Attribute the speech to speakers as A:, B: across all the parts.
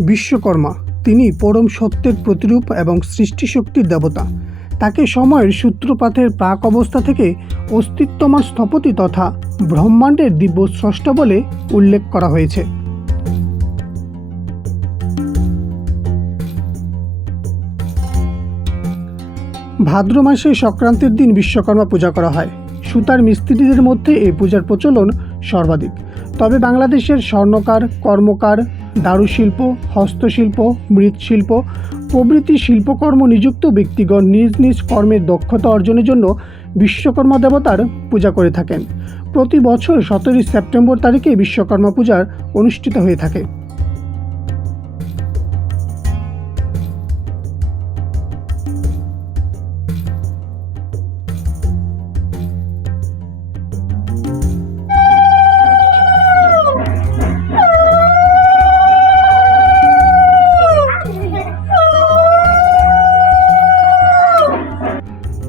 A: বিশ্বকর্মা। তিনি পরম সত্যের প্রতিরূপ এবং সৃষ্টিশক্তির দেবতা। তাকে সময়ের সূত্রপাতের প্রাক অবস্থা থেকে অস্তিত্বমান স্থপতি তথা ব্রহ্মাণ্ডের দিব্য স্রষ্টা বলে উল্লেখ করা হয়েছে। ভাদ্র মাসে সংক্রান্তির দিন বিশ্বকর্মা পূজা করা হয়। সুতার মিস্ত্রিদের মধ্যে এই পূজার প্রচলন সর্বাধিক। তবে বাংলাদেশের স্বর্ণকার, কর্মকার দারুশিল্প, হস্তশিল্প, মৃৎশিল্প, প্রভৃতি শিল্পকর্ম নিযুক্ত ব্যক্তিগণ নিজ নিজ কর্মের দক্ষতা অর্জনের জন্য বিশ্বকর্মা দেবতার পূজা করে থাকেন। প্রতি বছর সতেরোই সেপ্টেম্বর তারিখে বিশ্বকর্মা পূজার অনুষ্ঠিত হয়ে থাকে।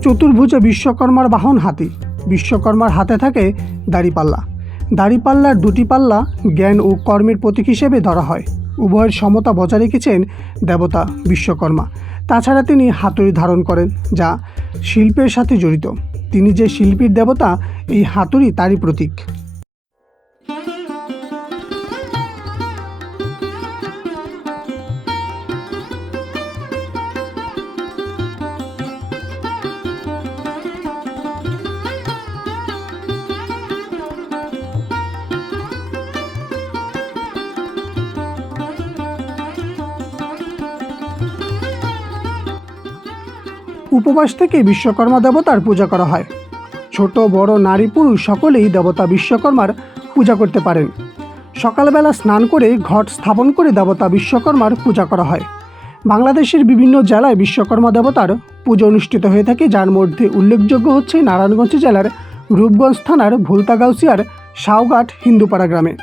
A: চতুর্ভুজে বিশ্বকর্মার বাহন হাতি। বিশ্বকর্মার হাতে থাকে দাড়িপাল্লা। দাড়িপাল্লার দুটি পাল্লা জ্ঞান ও কর্মের প্রতীক হিসেবে ধরা হয়। উভয়ের সমতা বজায় রেখেছেন দেবতা বিশ্বকর্মা। তাছাড়া তিনি হাতুড়ি ধারণ করেন, যা শিল্পের সাথে জড়িত। তিনি যে শিল্পীর দেবতা, এই হাতুড়ি তারই প্রতীক। উপবাস থেকে বিশ্বকর্মা দেবতার পূজা করা হয়। ছোট, বড়, নারী, পুরুষ সকলেই দেবতা বিশ্বকর্মার পূজা করতে পারেন। সকালবেলা স্নান করে ঘট স্থাপন করে দেবতা বিশ্বকর্মার পূজা করা হয়। বাংলাদেশের বিভিন্ন জেলায় বিশ্বকর্মা দেবতার পুজো অনুষ্ঠিত হয়ে থাকে, যার মধ্যে উল্লেখযোগ্য হচ্ছে নারায়ণগঞ্জ জেলার রূপগঞ্জ থানার ভুলতাগাউসিয়ার শাওঘাট হিন্দুপাড়া গ্রামে।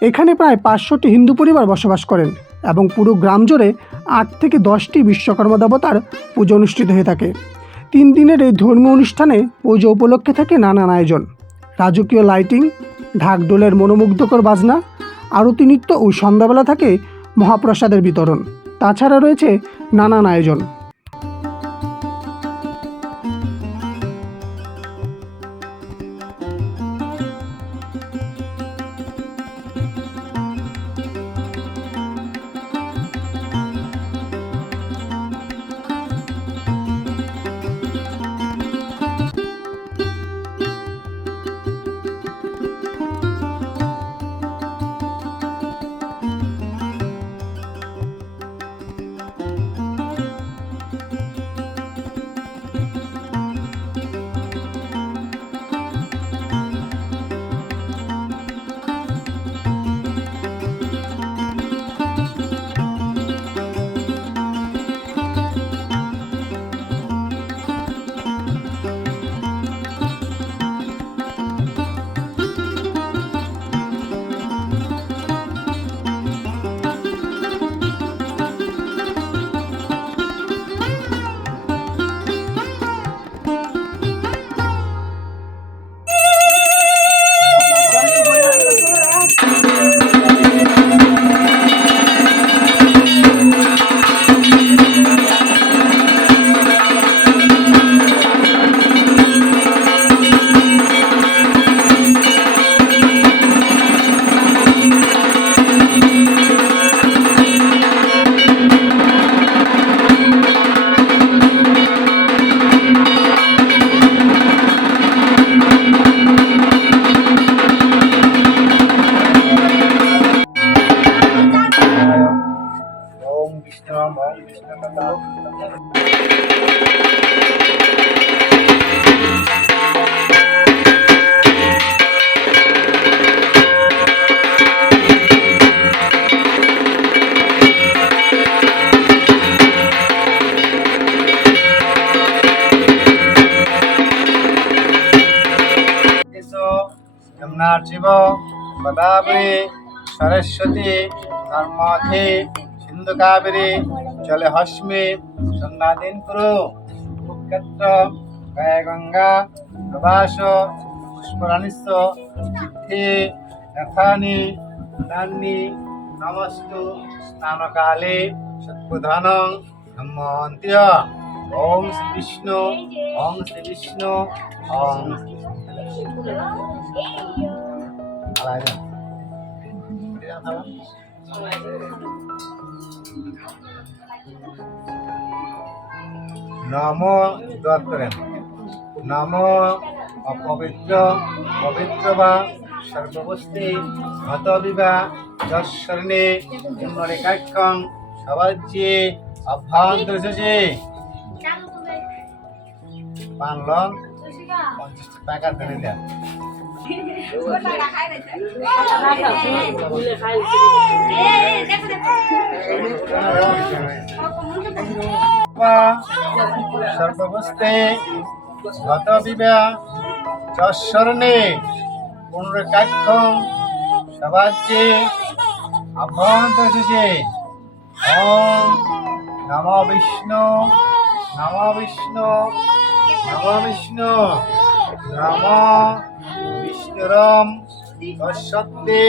A: এখানে প্রায় পাঁচশোটি হিন্দু পরিবার বসবাস করেন এবং পুরো গ্রাম জুড়ে আট থেকে দশটি বিশ্বকর্মা দেবতার পুজো অনুষ্ঠিত হয়ে থাকে। তিন দিনের এই ধর্মীয় অনুষ্ঠানে পুজো উপলক্ষে থাকে নানান আয়োজন। রাজকীয় লাইটিং ঢাকডোলের মনোমুগ্ধকর বাজনা, আরতি নৃত্য ও সন্ধ্যাবেলা থাকে মহাপ্রসাদের বিতরণ। তাছাড়া রয়েছে নানান আয়োজন।
B: শিব গদাবরী সরস্বতী নর্মদে সিন্ধু কাবেরী জলে হস্মি সন্ধ্যাদিন কুরু কুক্ষেত্র গায়ে গঙ্গা প্রবাস পুষ্করাণিস্য সিদ্ধি রথানি দান্নি নমস্তু স্নানকালে সৎপ্রধানং ধম্মন্ত্য ওম শ্রী বিষ্ণু ওম শ্রী বিষ্ণু ওম আলাদা নম দোয়াত করেন নম অপবিত্র পবিত্র বা সর্ববস্তি হত বিবা যশ্বরণে জন্মরেখাক্ষং সবাজ্যে অভ্যন্তর শেষে পানলং পঞ্চাশ টাকা ধরে দেন বা সর্ববস্তে গত বিবা যশ্বরণে পুনরকাক্ষং সবাজ্যে অভ্যন্তর শেষে ওম নম বিষ্ণু নম বিষ্ণু নম বিষ্ণু, নম বিষ্ণুরম তৎসত্তে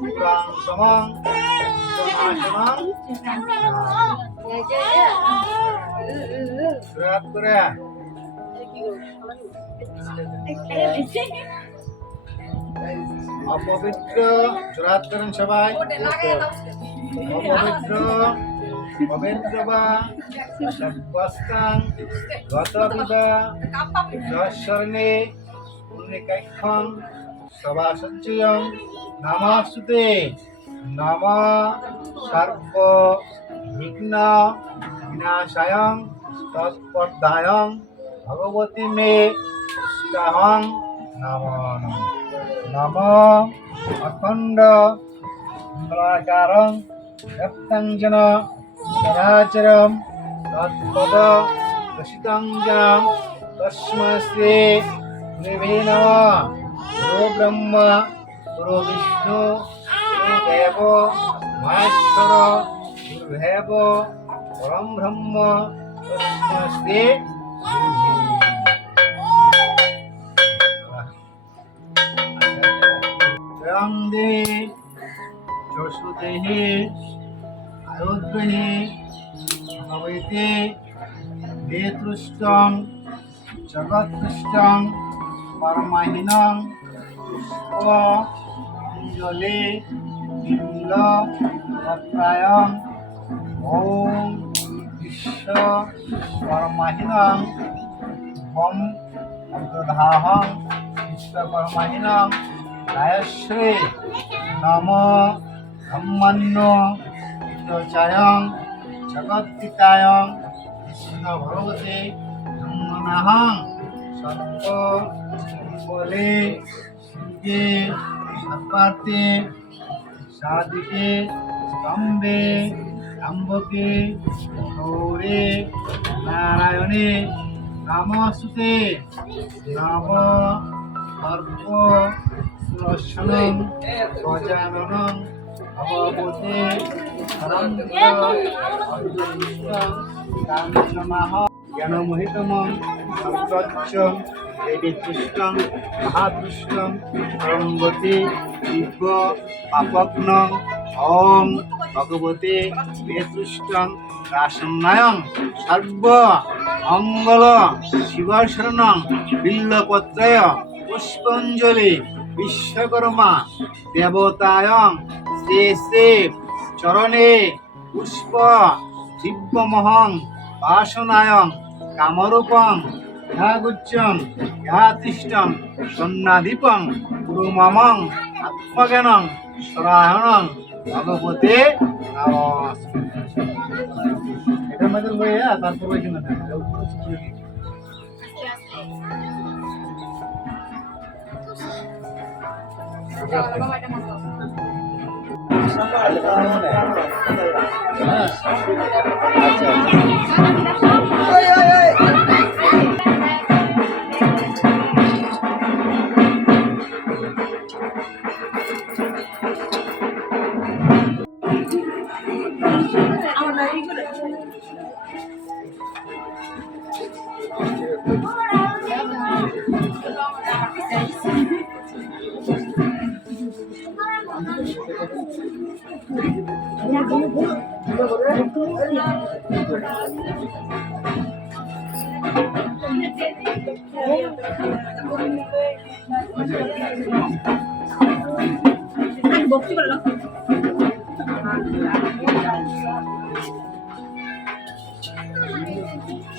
B: পুরাং সমং করে অপবিত্র সুরাত করেন সবাই অপবিত্র পবিত্র বা সর্বস্তাং গত বিবা যশ্বরণে পুণ্যকাক্ষং সভাসঞ্চয়ং নমস্তুতে নম সর্ব বিঘ্ন বিনাশায়ং তৎপর্দায়ং ভগবতী মে ইষ্টাহং নম নম অখণ্ড মঙ্গলাকারং রক্তাঞ্জন চরাচরম তৎপদ তস্মৈ শ্রী নমঃ গুরু ব্রহ্ম গুরু বিষ্ণু দেব মহেশ্বর গুরুদেব পরম ব্রহ্ম তস্মৈ স্বয়ং পরমাহিনং পুষ্প অঞ্জলি বিমল পত্রায়ং ওম বিশ্ব পরমাহিনং হম অগ্রধাহং বিশ্বকর্মাহিনং গায়শ্রী নম ধম্মান্ন চায়ং জগৎপিতায়ং কৃষ্ণ ভগবতে ধম্মনাহং সর্ব বলে শিবে সর্বার্থে সাদিকে, স্তম্ভে আম্বকে গৌরে, নারায়ণে নমস্তুতে। নম সর্ব গজাননম ভগবতে কাঞ্চনাহ জ্ঞানমোহিতমং সর্বচ্চম দেবীদৃষ্টং মহাদৃষ্টং ভগবতে বেদৃষ্টং রাসন্নায়ং বিল্লপত্রয়, পুষ্পঞ্জলি, বিশ্বকর্মা, দেবতায়ং শ্রী শ্রী চরণে, পুষ্প, দিব্যমহং, বাসনায়ং, কামরূপং ইহা গুচ্ছম সন্নাধিপং তিষ্টম আত্মজ্ঞানং সরাহণং ভগবতে এটা মধ্যে আচ্ছা।, আচ্ছা।
C: 아니 먹지
D: 말라고.